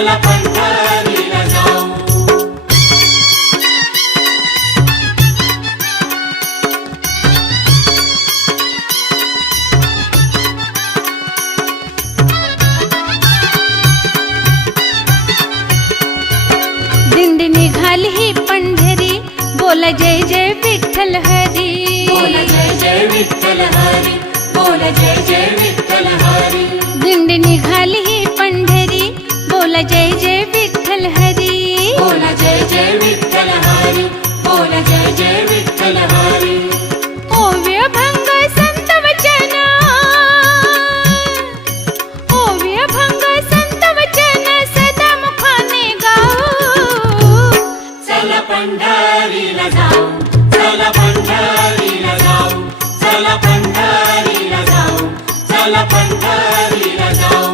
चला पंढरीला जाऊ. दिंडी निघाली ही पंढरी, बोल जय जय विठ्ठल हरी. बोल जय जय विठ्ठल हरी, बोल जय जय विठ्ठल हरी. दिंडी निघाली ही पंढरी, बोल जय जय विठ्ठल हरी. बोल जय जय विठ्ठल हरी, बोल जय जय विठ्ठल हरी. ओव्य भंग संत वचन, ओव्य भंग संत वचन सदा मुखाने गाऊ. चला पंढरीला जाऊ, चला पंढरीला जाऊ, चला पंढरीला जाऊ, चला पंढरीला जाऊ.